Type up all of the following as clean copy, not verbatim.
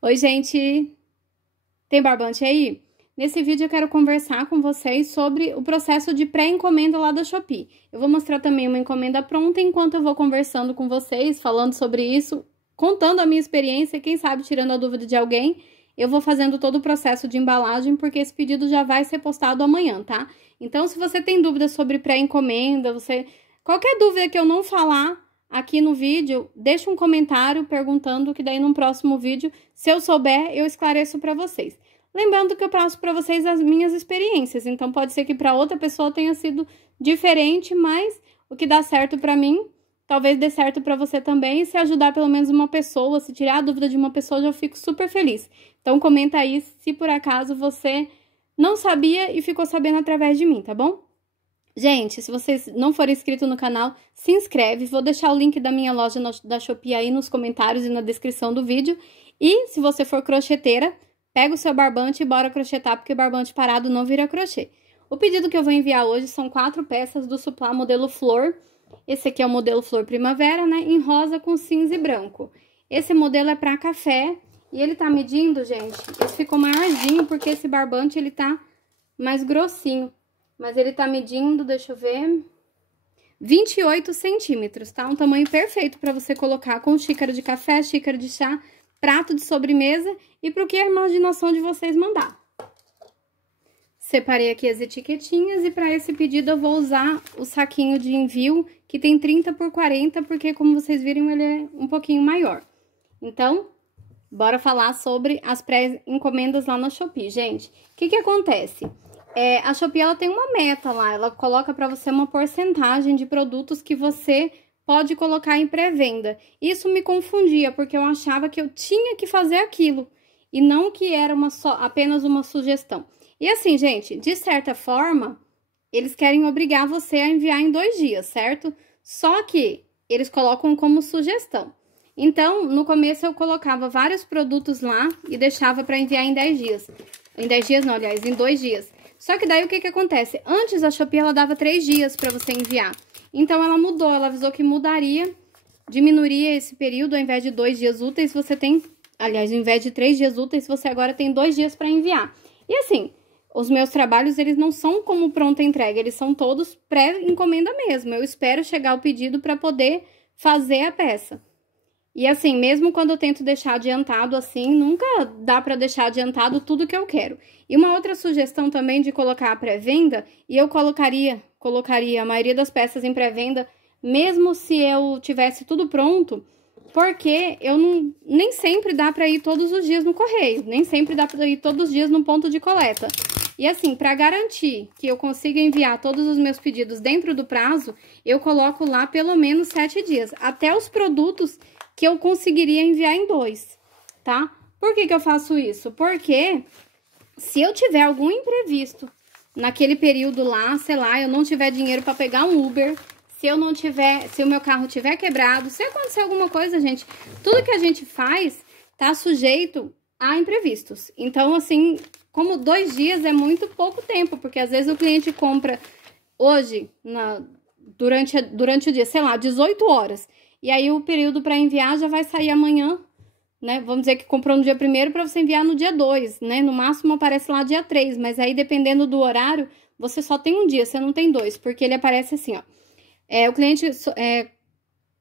Oi, gente! Tem barbante aí? Nesse vídeo eu quero conversar com vocês sobre o processo de pré-encomenda lá da Shopee. Eu vou mostrar também uma encomenda pronta enquanto eu vou conversando com vocês, falando sobre isso, contando a minha experiência, quem sabe tirando a dúvida de alguém. Eu vou fazendo todo o processo de embalagem, porque esse pedido já vai ser postado amanhã, tá? Então, se você tem dúvidas sobre pré-encomenda, qualquer dúvida que eu não falar aqui no vídeo, deixa um comentário perguntando, que daí no próximo vídeo, se eu souber, eu esclareço para vocês. Lembrando que eu passo para vocês as minhas experiências, então pode ser que para outra pessoa tenha sido diferente, mas o que dá certo para mim, talvez dê certo para você também, e se ajudar pelo menos uma pessoa, se tirar a dúvida de uma pessoa, eu fico super feliz. Então comenta aí se por acaso você não sabia e ficou sabendo através de mim, tá bom? Gente, se vocês não forem inscritos no canal, se inscreve. Vou deixar o link da minha loja da Shopee aí nos comentários e na descrição do vídeo. E se você for crocheteira, pega o seu barbante e bora crochetar, porque barbante parado não vira crochê. O pedido que eu vou enviar hoje são 4 peças do Suplá modelo Flor. Esse aqui é o modelo Flor Primavera, né? Em rosa com cinza e branco. Esse modelo é para café e ele tá medindo, gente, esse ficou maiorzinho porque esse barbante ele tá mais grossinho. Mas ele tá medindo, deixa eu ver, 28 centímetros, tá? Um tamanho perfeito para você colocar com xícara de café, xícara de chá, prato de sobremesa e pro que a imaginação de vocês mandar. Separei aqui as etiquetinhas e para esse pedido eu vou usar o saquinho de envio, que tem 30 por 40, porque como vocês viram, ele é um pouquinho maior. Então, bora falar sobre as pré-encomendas lá na Shopee, gente. O que acontece? A Shopee, ela tem uma meta lá, ela coloca para você uma porcentagem de produtos que você pode colocar em pré-venda. Isso me confundia, porque eu achava que eu tinha que fazer aquilo, e não que era apenas uma sugestão. E assim, gente, de certa forma, eles querem obrigar você a enviar em 2 dias, certo? Só que eles colocam como sugestão. Então, no começo eu colocava vários produtos lá e deixava para enviar em 10 dias. Em 10 dias não, aliás, em 2 dias. Só que daí o que acontece? Antes a Shopee ela dava 3 dias para você enviar. Então ela mudou, ela avisou que mudaria, diminuiria esse período, ao invés de 2 dias úteis, você tem, aliás, ao invés de 3 dias úteis, você agora tem 2 dias para enviar. E assim, os meus trabalhos, eles não são como pronta entrega, eles são todos pré-encomenda mesmo. Eu espero chegar o pedido para poder fazer a peça. E assim, mesmo quando eu tento deixar adiantado assim, nunca dá para deixar adiantado tudo que eu quero. E uma outra sugestão também de colocar a pré-venda, e eu colocaria a maioria das peças em pré-venda, mesmo se eu tivesse tudo pronto, porque nem sempre dá para ir todos os dias no correio, nem sempre dá para ir todos os dias no ponto de coleta. E assim, para garantir que eu consiga enviar todos os meus pedidos dentro do prazo, eu coloco lá pelo menos 7 dias, até os produtos que eu conseguiria enviar em 2, tá? Por que eu faço isso? Porque se eu tiver algum imprevisto naquele período lá, sei lá, eu não tiver dinheiro para pegar um Uber, se o meu carro tiver quebrado, se acontecer alguma coisa, gente, tudo que a gente faz tá sujeito a imprevistos. Então, assim, como 2 dias é muito pouco tempo, porque às vezes o cliente compra hoje, durante o dia, sei lá, 18 horas. E aí o período para enviar já vai sair amanhã, né? Vamos dizer que comprou no dia 1º para você enviar no dia 2, né? No máximo aparece lá dia 3, mas aí dependendo do horário, você só tem um dia, você não tem 2, porque ele aparece assim, ó.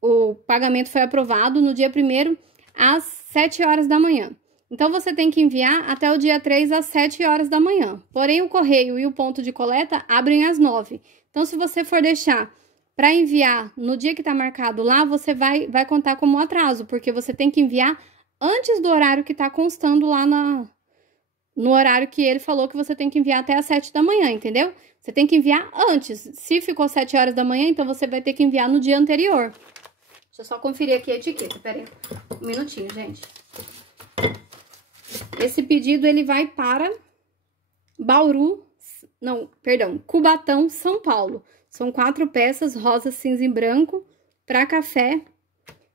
O pagamento foi aprovado no dia 1º às 7 horas da manhã. Então, você tem que enviar até o dia 3 às 7 horas da manhã. Porém, o correio e o ponto de coleta abrem às 9. Então, se você for deixar para enviar no dia que está marcado lá, você vai contar como atraso, porque você tem que enviar antes do horário que está constando lá no horário que ele falou que você tem que enviar até às 7 da manhã, entendeu? Você tem que enviar antes. Se ficou 7 horas da manhã, então você vai ter que enviar no dia anterior. Deixa eu só conferir aqui a etiqueta, pera aí. Um minutinho, gente. Esse pedido, ele vai para Cubatão, São Paulo. São 4 peças, rosa, cinza e branco, para café,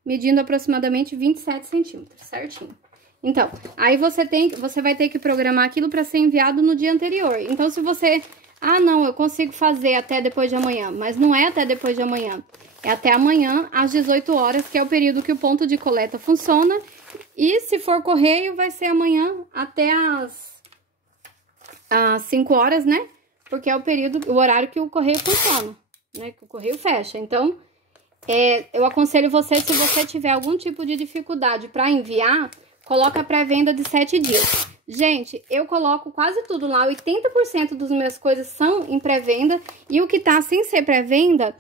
medindo aproximadamente 27 centímetros, certinho. Então, aí você vai ter que programar aquilo para ser enviado no dia anterior. Então, se você... Ah, não, eu consigo fazer até depois de amanhã, mas não é até depois de amanhã. É até amanhã, às 18 horas, que é o período que o ponto de coleta funciona E se for correio, vai ser amanhã até às 5 horas, né? Porque é o horário que o correio funciona, né? Que o correio fecha. Então, eu aconselho você, se você tiver algum tipo de dificuldade para enviar, coloca a pré-venda de 7 dias. Gente, eu coloco quase tudo lá, 80% das minhas coisas são em pré-venda. E o que tá sem ser pré-venda,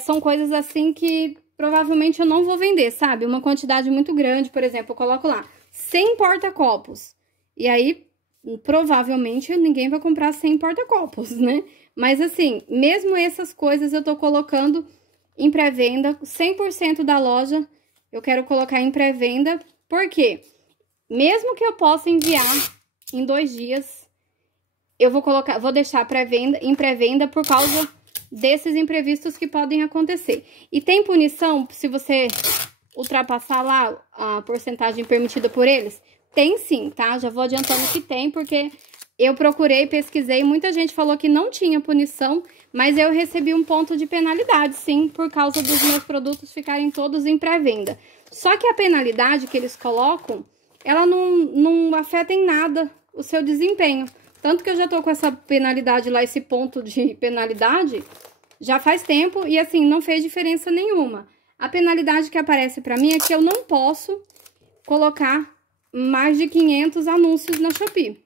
são coisas assim que provavelmente eu não vou vender, sabe? Uma quantidade muito grande, por exemplo, eu coloco lá 100 porta-copos. E aí, provavelmente, ninguém vai comprar 100 porta-copos, né? Mas assim, mesmo essas coisas eu tô colocando em pré-venda, 100% da loja eu quero colocar em pré-venda, porque mesmo que eu possa enviar em 2 dias, eu vou deixar em pré-venda por causa desses imprevistos que podem acontecer. E tem punição se você ultrapassar lá a porcentagem permitida por eles? Tem sim, tá? Já vou adiantando que tem, porque eu procurei, pesquisei, muita gente falou que não tinha punição, mas eu recebi um ponto de penalidade, sim, por causa dos meus produtos ficarem todos em pré-venda. Só que a penalidade que eles colocam, ela não afeta em nada o seu desempenho. Tanto que eu já tô com essa penalidade lá, esse ponto de penalidade, já faz tempo e assim, não fez diferença nenhuma. A penalidade que aparece pra mim é que eu não posso colocar mais de 500 anúncios na Shopee.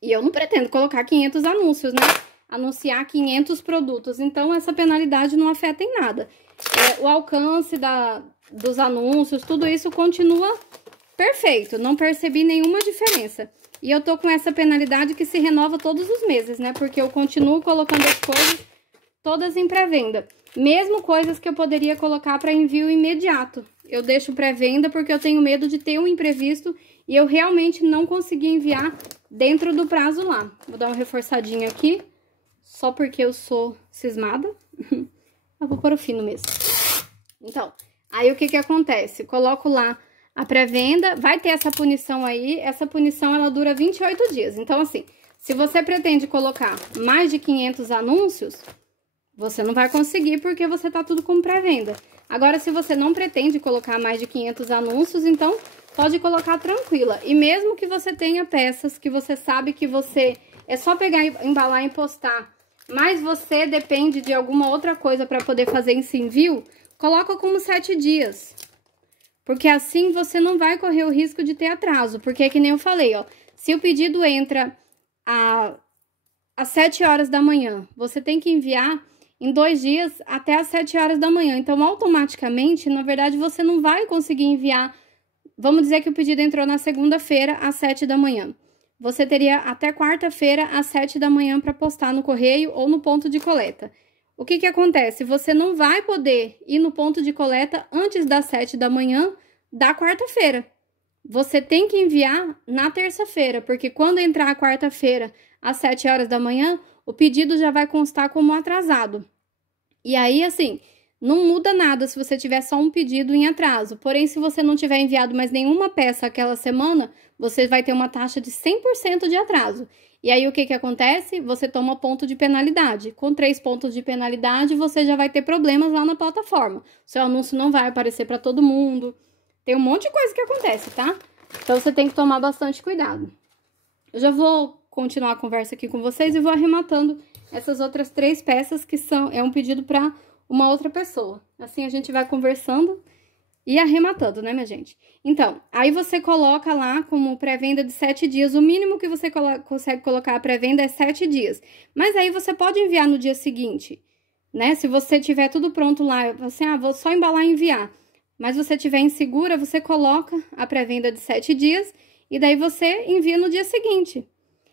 E eu não pretendo colocar 500 anúncios, né? Anunciar 500 produtos. Então, essa penalidade não afeta em nada. O alcance dos anúncios, tudo isso continua perfeito. Não percebi nenhuma diferença. E eu tô com essa penalidade que se renova todos os meses, né? Porque eu continuo colocando as coisas todas em pré-venda. Mesmo coisas que eu poderia colocar para envio imediato. Eu deixo pré-venda porque eu tenho medo de ter um imprevisto e eu realmente não consegui enviar dentro do prazo lá. Vou dar uma reforçadinha aqui, só porque eu sou cismada. Eu vou pôr o fino mesmo. Então, aí o que acontece? Coloco lá a pré-venda, vai ter essa punição aí, essa punição ela dura 28 dias. Então, assim, se você pretende colocar mais de 500 anúncios, você não vai conseguir porque você tá tudo com pré-venda. Agora, se você não pretende colocar mais de 500 anúncios, então pode colocar tranquila. E mesmo que você tenha peças que você sabe que é só pegar, embalar e postar, mas você depende de alguma outra coisa para poder fazer esse envio, coloca como 7 dias. Porque assim você não vai correr o risco de ter atraso. Porque é que nem eu falei, ó, se o pedido entra às 7 horas da manhã, você tem que enviar em 2 dias até às 7 horas da manhã. Então, automaticamente, na verdade, você não vai conseguir enviar. Vamos dizer que o pedido entrou na segunda-feira às 7 da manhã. Você teria até quarta-feira às 7 da manhã para postar no correio ou no ponto de coleta. O que acontece? Você não vai poder ir no ponto de coleta antes das 7 da manhã da quarta-feira. Você tem que enviar na terça-feira, porque quando entrar a quarta-feira às 7 horas da manhã, o pedido já vai constar como atrasado. E aí, assim, não muda nada se você tiver só um pedido em atraso. Porém, se você não tiver enviado mais nenhuma peça aquela semana, você vai ter uma taxa de 100% de atraso. E aí, o que acontece? Você toma ponto de penalidade. Com 3 pontos de penalidade, você já vai ter problemas lá na plataforma. Seu anúncio não vai aparecer para todo mundo. Tem um monte de coisa que acontece, tá? Então, você tem que tomar bastante cuidado. Eu já vou continuar a conversa aqui com vocês e vou arrematando essas outras 3 peças que é um pedido para uma outra pessoa. Assim a gente vai conversando e arrematando, né, minha gente? Então, aí você coloca lá como pré-venda de 7 dias. O mínimo que você consegue colocar a pré-venda é 7 dias. Mas aí você pode enviar no dia seguinte, né? Se você tiver tudo pronto lá, assim, vou só embalar e enviar. Mas você tiver insegura, você coloca a pré-venda de 7 dias e daí você envia no dia seguinte.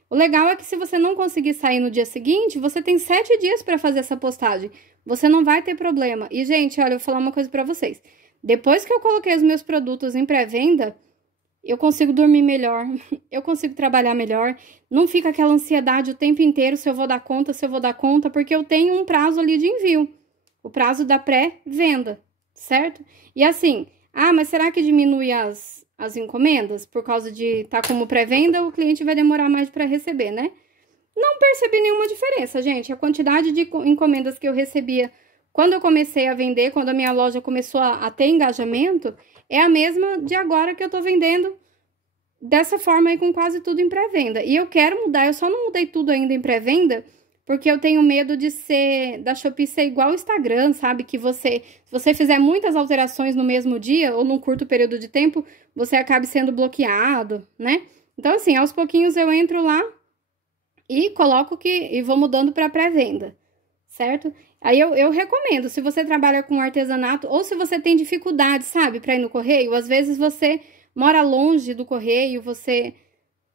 O legal é que se você não conseguir sair no dia seguinte, você tem 7 dias para fazer essa postagem. Você não vai ter problema. E, gente, olha, eu vou falar uma coisa para vocês. Depois que eu coloquei os meus produtos em pré-venda, eu consigo dormir melhor, eu consigo trabalhar melhor. Não fica aquela ansiedade o tempo inteiro se eu vou dar conta, porque eu tenho um prazo ali de envio. O prazo da pré-venda, certo? E assim, mas será que diminui as encomendas? Por causa de estar como pré-venda, o cliente vai demorar mais para receber, né? Não percebi nenhuma diferença, gente. A quantidade de encomendas que eu recebia quando eu comecei a vender, quando a minha loja começou a ter engajamento, é a mesma de agora que eu tô vendendo dessa forma aí com quase tudo em pré-venda. E eu quero mudar, eu só não mudei tudo ainda em pré-venda, porque eu tenho medo de da Shopee ser igual ao Instagram, sabe? Que se você fizer muitas alterações no mesmo dia ou num curto período de tempo, você acabe sendo bloqueado, né? Então, assim, aos pouquinhos eu entro lá e coloco e vou mudando para pré-venda, certo? Aí eu recomendo, se você trabalha com artesanato ou se você tem dificuldade, sabe, para ir no correio, às vezes você mora longe do correio, você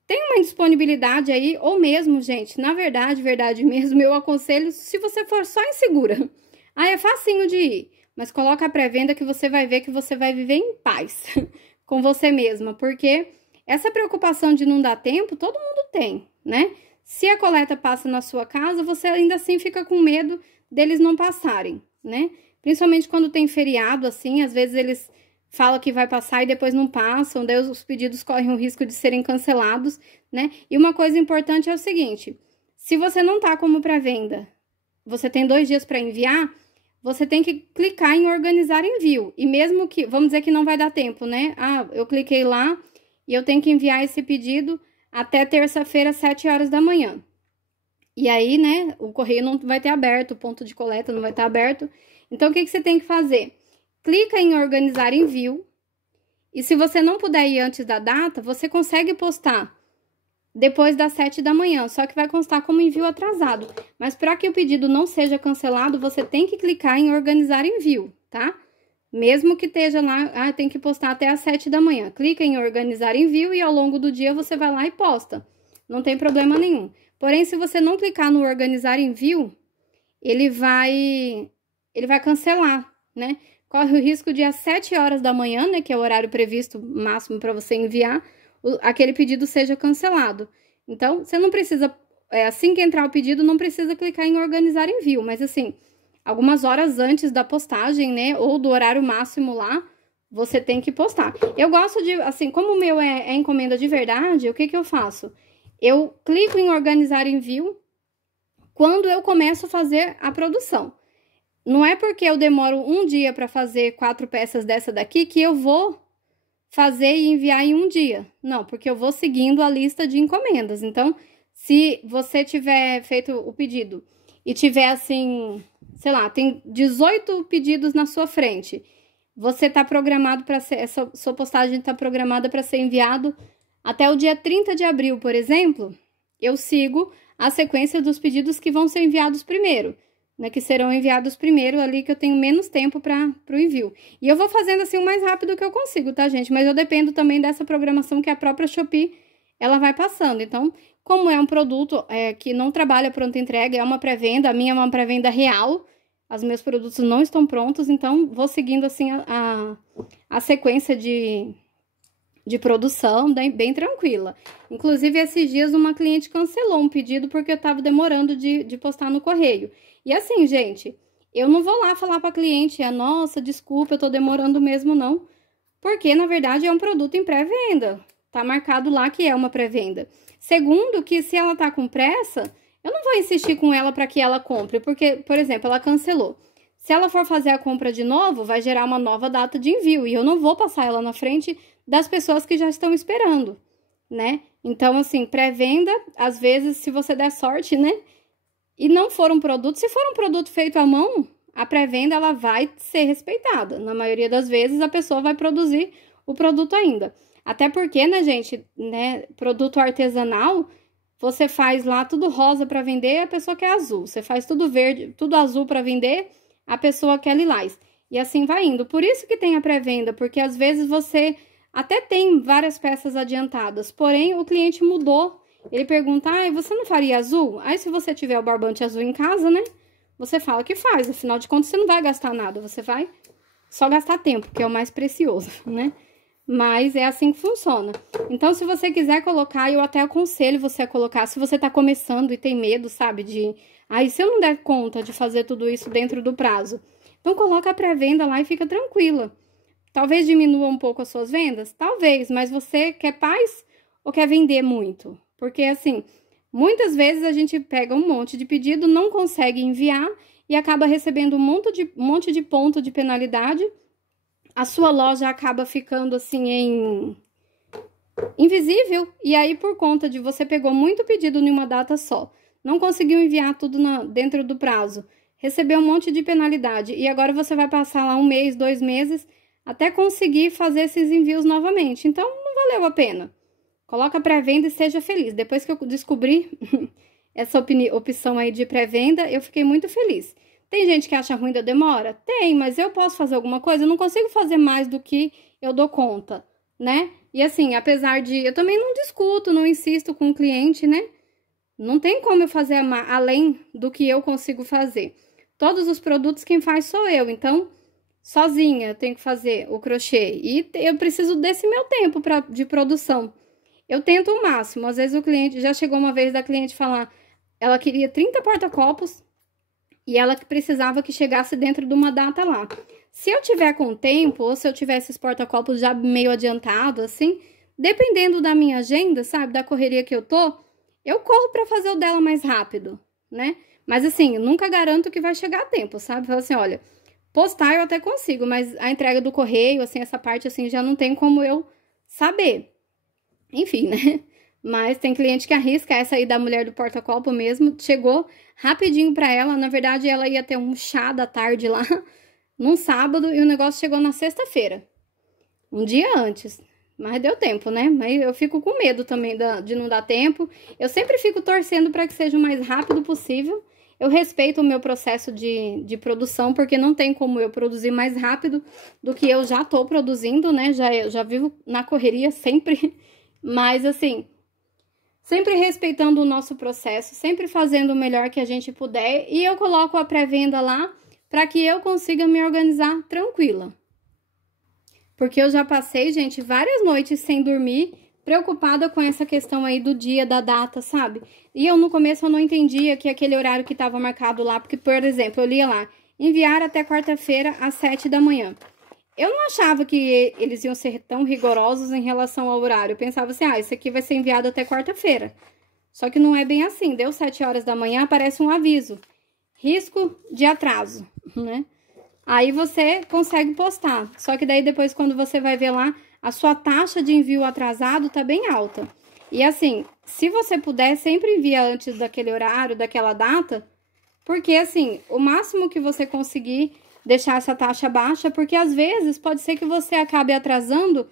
tem uma indisponibilidade aí, ou mesmo, gente, na verdade mesmo, eu aconselho se você for só insegura. Ah, é facinho de ir, mas coloca a pré-venda que você vai ver que você vai viver em paz com você mesma, porque essa preocupação de não dar tempo, todo mundo tem, né? Se a coleta passa na sua casa, você ainda assim fica com medo deles não passarem, né? Principalmente quando tem feriado, assim, às vezes eles falam que vai passar e depois não passam, daí os pedidos correm o risco de serem cancelados, né? E uma coisa importante é o seguinte, se você não tá como pré-venda, você tem 2 dias para enviar, você tem que clicar em organizar envio. E mesmo que, vamos dizer que não vai dar tempo, né? Ah, eu cliquei lá e eu tenho que enviar esse pedido até terça-feira, 7 horas da manhã. E aí, né, o correio não vai ter aberto, o ponto de coleta não vai estar aberto. Então, o que você tem que fazer? Clica em organizar envio. E se você não puder ir antes da data, você consegue postar depois das 7 da manhã, só que vai constar como envio atrasado. Mas para que o pedido não seja cancelado, você tem que clicar em organizar envio, tá? Mesmo que esteja lá, tem que postar até as 7 da manhã. Clica em organizar envio e ao longo do dia você vai lá e posta. Não tem problema nenhum. Porém, se você não clicar no organizar envio, ele vai cancelar, né? Corre o risco de às 7 horas da manhã, né, que é o horário previsto máximo para você enviar, aquele pedido seja cancelado. Então, você não precisa, assim que entrar o pedido, não precisa clicar em organizar envio, mas assim, algumas horas antes da postagem, né, ou do horário máximo lá, você tem que postar. Eu gosto de, assim, como o meu é encomenda de verdade, o que eu faço? Eu clico em organizar envio quando eu começo a fazer a produção. Não é porque eu demoro um dia para fazer 4 peças dessa daqui que eu vou fazer e enviar em um dia. Não, porque eu vou seguindo a lista de encomendas. Então, se você tiver feito o pedido e tiver assim, sei lá, tem 18 pedidos na sua frente, você tá programado para ser, essa sua postagem tá programada para ser enviado até o dia 30 de abril, por exemplo, eu sigo a sequência dos pedidos que vão ser enviados primeiro, né? Que serão enviados primeiro ali, que eu tenho menos tempo para o envio. E eu vou fazendo assim o mais rápido que eu consigo, tá, gente? Mas eu dependo também dessa programação que a própria Shopee, ela vai passando. Então, como é um produto que não trabalha pronta entrega, é uma pré-venda, a minha é uma pré-venda real, os meus produtos não estão prontos, então vou seguindo assim a sequência de produção bem tranquila. Inclusive, esses dias uma cliente cancelou um pedido porque eu tava demorando de postar no correio. E assim, gente, eu não vou lá falar pra cliente, nossa, desculpa, eu tô demorando mesmo não. Porque, na verdade, é um produto em pré-venda. Tá marcado lá que é uma pré-venda. Segundo, que se ela tá com pressa, eu não vou insistir com ela para que ela compre. Porque, por exemplo, ela cancelou. Se ela for fazer a compra de novo, vai gerar uma nova data de envio. E eu não vou passar ela na frente das pessoas que já estão esperando, né? Então, assim, pré-venda, às vezes, se você der sorte, né? E não for um produto, se for um produto feito à mão, a pré-venda, ela vai ser respeitada. Na maioria das vezes, a pessoa vai produzir o produto ainda. Até porque, né, gente, né, produto artesanal, você faz lá tudo rosa para vender, a pessoa quer azul. Você faz tudo verde, tudo azul para vender, a pessoa quer lilás. E assim vai indo. Por isso que tem a pré-venda, porque às vezes você até tem várias peças adiantadas, porém o cliente mudou. Ele pergunta, você não faria azul? Aí se você tiver o barbante azul em casa, né, você fala que faz. Afinal de contas, você não vai gastar nada, você vai só gastar tempo, que é o mais precioso, né? Mas é assim que funciona. Então, se você quiser colocar, eu até aconselho você a colocar, se você tá começando e tem medo, sabe, se eu não der conta de fazer tudo isso dentro do prazo, então coloca a pré-venda lá e fica tranquila. Talvez diminua um pouco as suas vendas? Talvez, mas você quer paz ou quer vender muito? Porque, assim, muitas vezes a gente pega um monte de pedido, não consegue enviar e acaba recebendo um monte de ponto de penalidade. A sua loja acaba ficando assim invisível, e aí por conta de você pegou muito pedido em uma data só, não conseguiu enviar tudo dentro do prazo, recebeu um monte de penalidade, e agora você vai passar lá 1 mês, 2 meses, até conseguir fazer esses envios novamente. Então, não valeu a pena. Coloca pré-venda e seja feliz. Depois que eu descobri essa opção aí de pré-venda, eu fiquei muito feliz. Tem gente que acha ruim da demora? Tem, mas eu posso fazer alguma coisa? Eu não consigo fazer mais do que eu dou conta, né? E assim, apesar de... Eu também não discuto, não insisto com o cliente, né? Não tem como eu fazer além do que eu consigo fazer. Todos os produtos quem faz sou eu, então, sozinha eu tenho que fazer o crochê. E eu preciso desse meu tempo de produção. Eu tento o máximo. Às vezes o cliente... Já chegou uma vez da cliente falar... Ela queria 30 porta-copos e ela precisava que chegasse dentro de uma data lá. Se eu tiver com tempo, ou se eu tiver esses porta-copos já meio adiantado, assim, dependendo da minha agenda, sabe, da correria que eu tô, eu corro pra fazer o dela mais rápido, né? Mas assim, nunca garanto que vai chegar a tempo, sabe? Fala assim, olha, postar eu até consigo, mas a entrega do correio, assim, essa parte, assim, já não tem como eu saber. Enfim, né? Mas tem cliente que arrisca. Essa aí da mulher do porta-copo mesmo, chegou rapidinho pra ela. Na verdade, ela ia ter um chá da tarde lá, num sábado, e o negócio chegou na sexta-feira. Um dia antes. Mas deu tempo, né? Mas eu fico com medo também de não dar tempo. Eu sempre fico torcendo para que seja o mais rápido possível. Eu respeito o meu processo de produção, porque não tem como eu produzir mais rápido do que eu já tô produzindo, né? Já vivo na correria sempre. Mas, assim, sempre respeitando o nosso processo, sempre fazendo o melhor que a gente puder. E eu coloco a pré-venda lá para que eu consiga me organizar tranquila. Porque eu já passei, gente, várias noites sem dormir, preocupada com essa questão aí do dia, da data, sabe? E eu, no começo, eu não entendia que aquele horário que estava marcado lá, porque, por exemplo, eu lia lá, enviar até quarta-feira às 7 da manhã. Eu não achava que eles iam ser tão rigorosos em relação ao horário. Eu pensava assim, isso aqui vai ser enviado até quarta-feira. Só que não é bem assim. Deu 7 horas da manhã, aparece um aviso. Risco de atraso, né? Aí você consegue postar. Só que daí depois, quando você vai ver lá, a sua taxa de envio atrasado tá bem alta. E assim, se você puder, sempre envia antes daquele horário, daquela data. Porque assim, o máximo que você conseguir deixar essa taxa baixa, porque às vezes pode ser que você acabe atrasando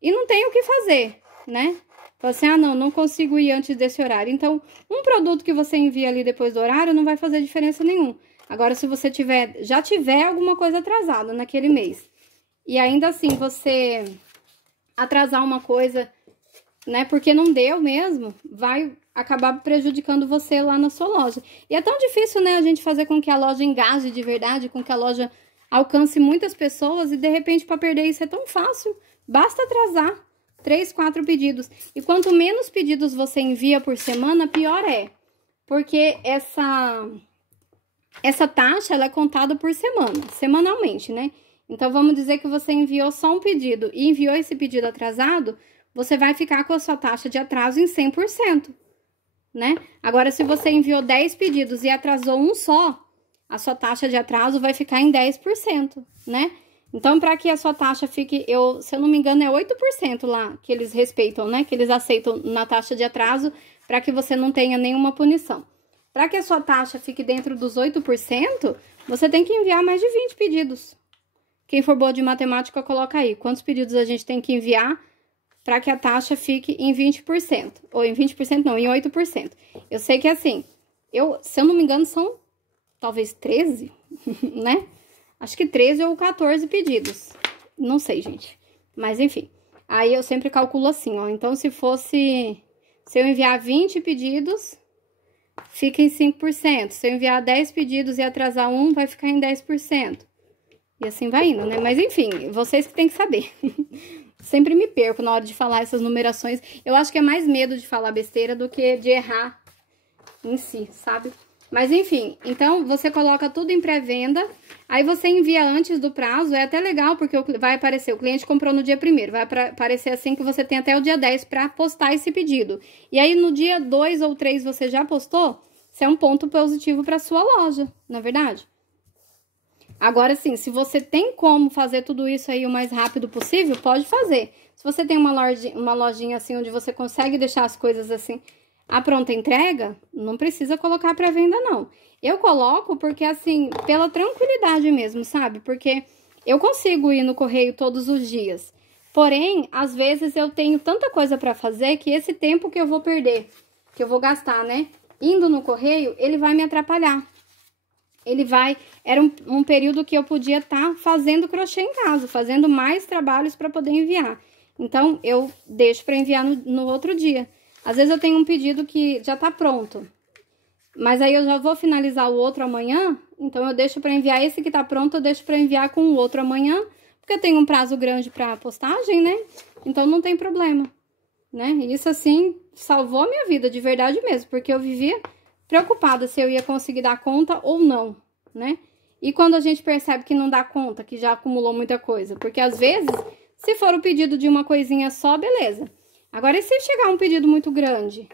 e não tenha o que fazer, né? Fala assim, não consigo ir antes desse horário. Então, um produto que você envia ali depois do horário não vai fazer diferença nenhuma. Agora, se você já tiver alguma coisa atrasada naquele mês, e ainda assim você atrasar uma coisa, né, porque não deu mesmo, vai acabar prejudicando você lá na sua loja. E é tão difícil, né, a gente fazer com que a loja engaje de verdade, com que a loja alcance muitas pessoas, e de repente para perder isso é tão fácil, basta atrasar 3, 4 pedidos. E quanto menos pedidos você envia por semana, pior é. Porque essa taxa, ela é contada por semana, semanalmente, né? Então, vamos dizer que você enviou só um pedido e enviou esse pedido atrasado, você vai ficar com a sua taxa de atraso em 100%, né? Agora, se você enviou 10 pedidos e atrasou um só, a sua taxa de atraso vai ficar em 10%, né? Então, para que a sua taxa fique, se eu não me engano, é 8% lá que eles respeitam, né? Que eles aceitam na taxa de atraso, para que você não tenha nenhuma punição. Para que a sua taxa fique dentro dos 8%, você tem que enviar mais de 20 pedidos. Quem for boa de matemática, coloca aí. Quantos pedidos a gente tem que enviar para que a taxa fique em 20%? Ou em 20% não, em 8%. Eu sei que assim, se eu não me engano, são talvez 13, né? Acho que 13 ou 14 pedidos. Não sei, gente. Mas enfim. Aí eu sempre calculo assim, ó. Então, se eu enviar 20 pedidos, fica em 5%. Se eu enviar 10 pedidos e atrasar um, vai ficar em 10%. E assim vai indo, né? Mas enfim, vocês que têm que saber. Sempre me perco na hora de falar essas numerações. Eu acho que é mais medo de falar besteira do que de errar em si, sabe? Mas enfim, então você coloca tudo em pré-venda, aí você envia antes do prazo. É até legal, porque vai aparecer, o cliente comprou no dia 1º, vai aparecer assim que você tem até o dia 10 para postar esse pedido. E aí no dia 2 ou 3 você já postou, isso é um ponto positivo para sua loja, não é verdade? Agora, sim, se você tem como fazer tudo isso aí o mais rápido possível, pode fazer. Se você tem uma lojinha assim, onde você consegue deixar as coisas assim, a pronta entrega, não precisa colocar para venda, não. Eu coloco porque, assim, pela tranquilidade mesmo, sabe? Porque eu consigo ir no correio todos os dias. Porém, às vezes eu tenho tanta coisa para fazer que esse tempo que eu vou perder, que eu vou gastar, né? Indo no correio, ele vai me atrapalhar. Era um período que eu podia estar fazendo crochê em casa, fazendo mais trabalhos para poder enviar. Então, eu deixo para enviar no outro dia. Às vezes eu tenho um pedido que já tá pronto, mas aí eu já vou finalizar o outro amanhã, então eu deixo para enviar esse que tá pronto, eu deixo para enviar com o outro amanhã, porque eu tenho um prazo grande para postagem, né? Então não tem problema, né? E isso, assim, salvou a minha vida, de verdade mesmo, porque eu vivia preocupada se eu ia conseguir dar conta ou não, né? E quando a gente percebe que não dá conta, que já acumulou muita coisa, porque às vezes, se for o pedido de uma coisinha só, beleza. Agora, e se chegar um pedido muito grande,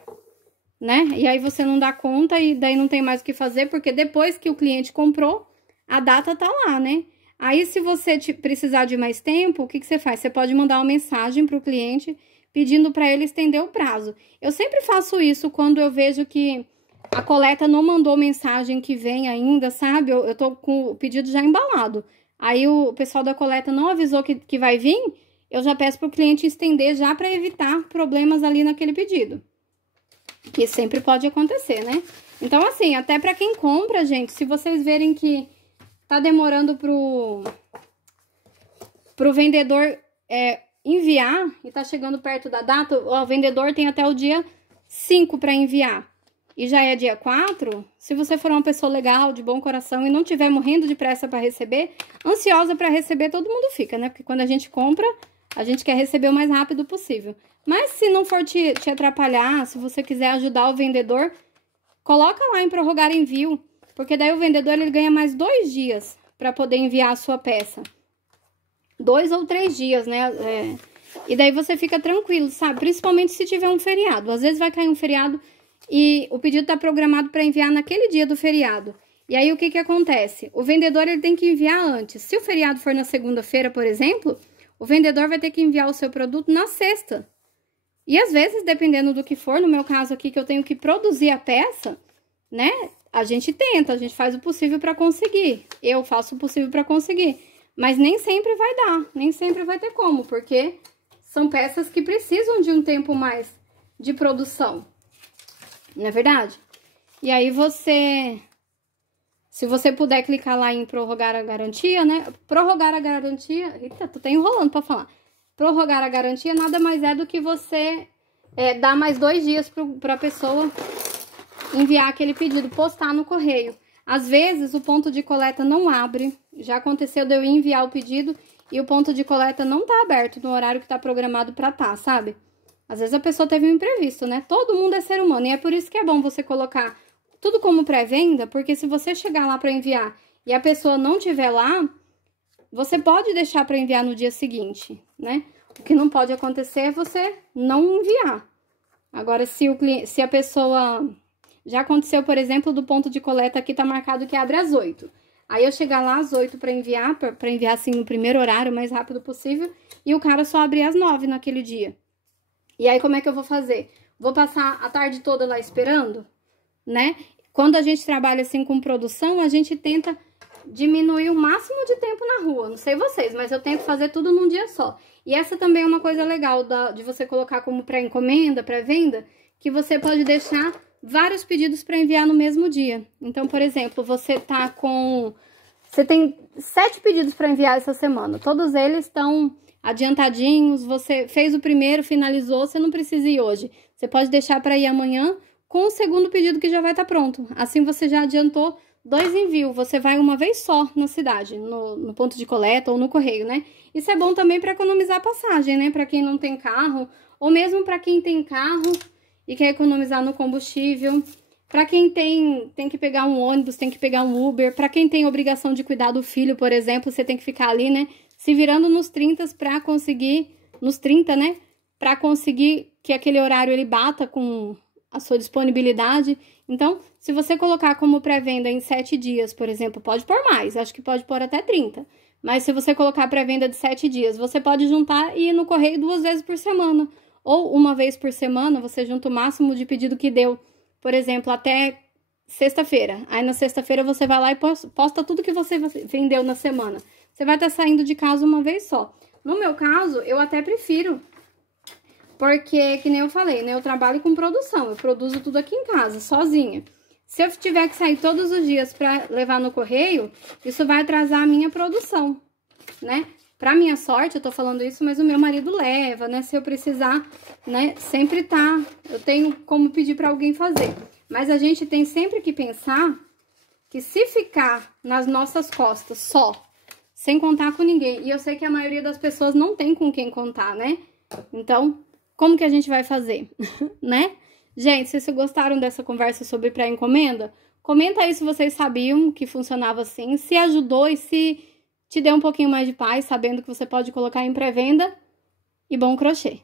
né? E aí você não dá conta e daí não tem mais o que fazer, porque depois que o cliente comprou, a data tá lá, né? Aí, se você precisar de mais tempo, o que você faz? Você pode mandar uma mensagem pro cliente pedindo para ele estender o prazo. Eu sempre faço isso quando eu vejo que a coleta não mandou mensagem que vem ainda, sabe? Eu tô com o pedido já embalado. Aí o pessoal da coleta não avisou que vai vir, eu já peço pro cliente estender já para evitar problemas ali naquele pedido. Que sempre pode acontecer, né? Então, assim, até para quem compra, gente, se vocês verem que tá demorando pro vendedor enviar e tá chegando perto da data, o vendedor tem até o dia 5 para enviar. E já é dia 4, se você for uma pessoa legal, de bom coração e não tiver morrendo de pressa para receber, ansiosa para receber, todo mundo fica, né? Porque quando a gente compra, a gente quer receber o mais rápido possível. Mas se não for te atrapalhar, se você quiser ajudar o vendedor, coloca lá em prorrogar envio, porque daí o vendedor ele ganha mais 2 dias para poder enviar a sua peça. 2 ou 3 dias, né? E daí você fica tranquilo, sabe? Principalmente se tiver um feriado. Às vezes vai cair um feriado e o pedido está programado para enviar naquele dia do feriado. E aí, o que acontece? O vendedor ele tem que enviar antes. Se o feriado for na segunda-feira, por exemplo, o vendedor vai ter que enviar o seu produto na sexta. E às vezes, dependendo do que for, no meu caso aqui, que eu tenho que produzir a peça, né? A gente tenta, a gente faz o possível para conseguir. Eu faço o possível para conseguir. Mas nem sempre vai dar, nem sempre vai ter como, porque são peças que precisam de um tempo mais de produção. Não é verdade? E aí se você puder clicar lá em prorrogar a garantia, né? Prorrogar a garantia, eita, tô até enrolando pra falar. Prorrogar a garantia nada mais é do que você dar mais 2 dias pra pessoa enviar aquele pedido, postar no correio. Às vezes o ponto de coleta não abre, já aconteceu de eu enviar o pedido e o ponto de coleta não tá aberto no horário que tá programado pra tá, sabe? Às vezes a pessoa teve um imprevisto, né? Todo mundo é ser humano e é por isso que é bom você colocar tudo como pré-venda, porque se você chegar lá para enviar e a pessoa não estiver lá, você pode deixar para enviar no dia seguinte, né? O que não pode acontecer é você não enviar. Agora, se a pessoa... Já aconteceu, por exemplo, do ponto de coleta aqui tá marcado que abre às 8. Aí eu chegar lá às 8 para enviar assim no primeiro horário, o mais rápido possível, e o cara só abrir às 9 naquele dia. E aí, como é que eu vou fazer? Vou passar a tarde toda lá esperando, né? Quando a gente trabalha assim com produção, a gente tenta diminuir o máximo de tempo na rua. Não sei vocês, mas eu tento fazer tudo num dia só. E essa também é uma coisa legal de você colocar como pré-encomenda, pré-venda, que você pode deixar vários pedidos para enviar no mesmo dia. Então, por exemplo, você tem 7 pedidos para enviar essa semana. Todos eles estão adiantadinhos, você fez o primeiro, finalizou, você não precisa ir hoje. Você pode deixar para ir amanhã com o segundo pedido que já vai estar pronto. Assim você já adiantou 2 envios, você vai uma vez só na cidade, no ponto de coleta ou no correio, né? Isso é bom também para economizar passagem, né? Para quem não tem carro, ou mesmo para quem tem carro e quer economizar no combustível. Para quem tem que pegar um ônibus, tem que pegar um Uber. Para quem tem obrigação de cuidar do filho, por exemplo, você tem que ficar ali, né? Se virando nos 30 para conseguir, nos 30, né? Para conseguir que aquele horário ele bata com a sua disponibilidade. Então, se você colocar como pré-venda em 7 dias, por exemplo, pode pôr mais, acho que pode pôr até 30. Mas se você colocar pré-venda de 7 dias, você pode juntar e ir no correio 2 vezes por semana. Ou uma vez por semana, você junta o máximo de pedido que deu, por exemplo, até sexta-feira. Aí na sexta-feira você vai lá e posta tudo que você vendeu na semana. Você vai estar saindo de casa uma vez só. No meu caso, eu até prefiro, porque, que nem eu falei, né? Eu trabalho com produção, eu produzo tudo aqui em casa, sozinha. Se eu tiver que sair todos os dias para levar no correio, isso vai atrasar a minha produção, né? Pra minha sorte, eu tô falando isso, mas o meu marido leva, né? Se eu precisar, né? Sempre tá, eu tenho como pedir pra alguém fazer. Mas a gente tem sempre que pensar que se ficar nas nossas costas só, sem contar com ninguém, e eu sei que a maioria das pessoas não tem com quem contar, né? Então, como que a gente vai fazer, né? Gente, se vocês gostaram dessa conversa sobre pré-encomenda, comenta aí se vocês sabiam que funcionava assim, se ajudou e se te deu um pouquinho mais de paz, sabendo que você pode colocar em pré-venda. E bom crochê!